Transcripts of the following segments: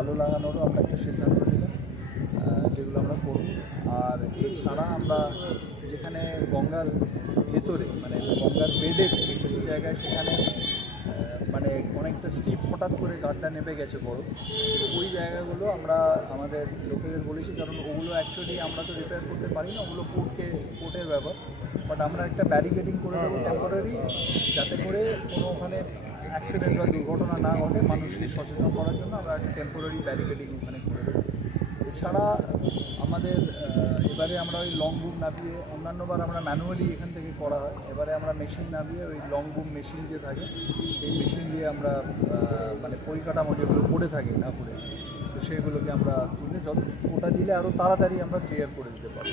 আলো লাগানোরও আমরা একটা সিদ্ধান্ত নিলাম, যেগুলো আমরা করব। আর এছাড়া আমরা যেখানে গঙ্গার ভেতরে মানে গঙ্গার বেডে থেকে কিছু জায়গায় সেখানে মানে অনেকটা স্টিপ হঠাৎ করে গাড্ডা নেমে গেছে বড়, তো ওই জায়গাগুলো আমরা আমাদের লোকেদের বলেছি, কারণ ওগুলো অ্যাকচুয়ালি আমরা তো রিপেয়ার করতে পারি না, ওগুলো কোর্টের ব্যাপার। বাট আমরা একটা ব্যারিকেডিং করে দেবো টেম্পোরারি, যাতে করে কোনো ওখানে অ্যাক্সিডেন্ট বা দুর্ঘটনা না ঘটে। মানুষকে সচেতন করার জন্য আমরা একটা টেম্পোরারি ব্যারিকেডিং ওখানে করে দেবো। এছাড়া আমাদের এবারে আমরা ওই লং বুম নামিয়ে, অন্যান্যবার আমরা ম্যানুয়ালি এখান থেকে করা হয়, এবারে আমরা মেশিন নামিয়ে ওই লং বুম মেশিন যে থাকে সেই মেশিন দিয়ে আমরা মানে পরিকাঠামো যেগুলো পড়ে থাকে না পড়ে, তো সেগুলোকে আমরা তুলে ওটা দিলে আরও তাড়াতাড়ি আমরা ক্লিয়ার করে দিতে পারবো।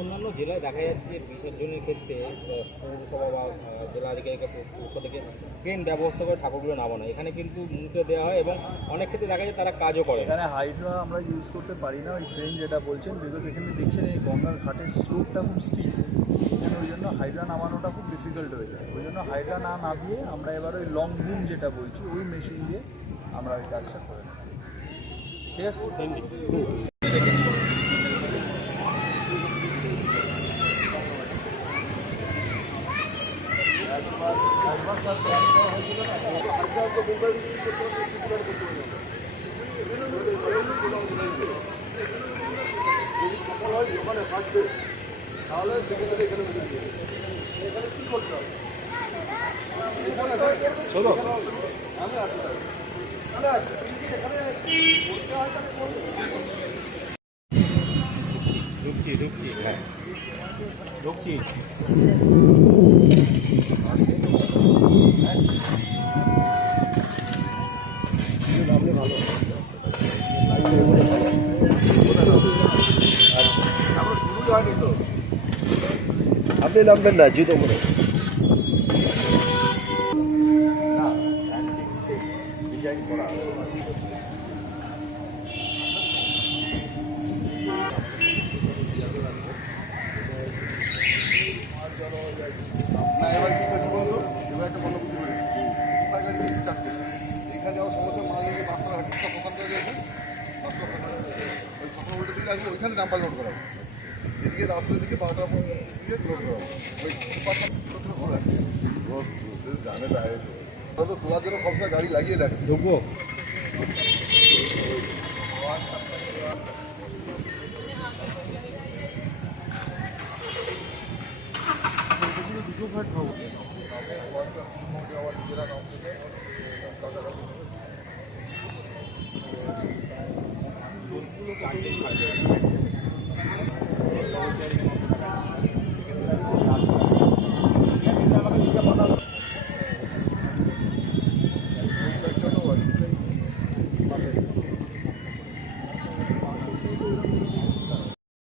অন্যান্য জেলায় দেখা যাচ্ছে যে বিসর্জনের ক্ষেত্রে পৌরসভা বা জেলা আধিকারিকের পক্ষ থেকে ট্রেন ব্যবস্থা করে ঠাকুরগুলো নামানো, এখানে কিন্তু মুখে দেওয়া হয় এবং অনেক ক্ষেত্রে দেখা যায় তারা কাজও করে। এখানে হাইড্রা আমরা ইউজ করতে পারি না ওই ট্রেন যেটা বলছেন, বিকজ এখানে দেখছেন এই গঙ্গার ঘাটের স্লোপটা খুব স্টিপ, এখানে ওই জন্য হাইড্রা নামানোটা খুব ডিফিকাল্ট হয়ে যায়। ওই জন্য হাইড্রা না নামিয়ে আমরা এবার ওই লং বুম যেটা বলছি ওই মেশিন দিয়ে আমরা ওই কাজটা করে নেব। ঠিক আছে, থ্যাংক ইউ। যদি সফল হয় ওখানে থাকবে, তাহলে সেখানে এখানে এখানে কী করতে হবে? এখানে চলো আমি আসি, ঢুকছি হ্যাঁ ঢুকছি। নামলে ভালো। আপনি নামবেন না জুতো করে? ডিজাইন করা না, এবার কী করছি বলতো, এবার একটা ভালো বুঝতে পেরেছি। গাড়ি গেছি চারটে, এখানে যাওয়ার সমস্ত মাল নিয়ে বাসটা হাঁটি ওখান থেকে গেছে ওই সকাল উল্টো দিকে আসবে, ওইখানে নাম্বার লোড করা হবে। এদিকে রাত্রের দিকে 12টার পর দিয়ে লোড করা হবে। ওই খোলা জানে বাইরে তো তোলার জন্য সবসময় গাড়ি লাগিয়ে রাখে। ঢুকবো দুটো ঘাট পাবো। নিজেরা নাম থেকে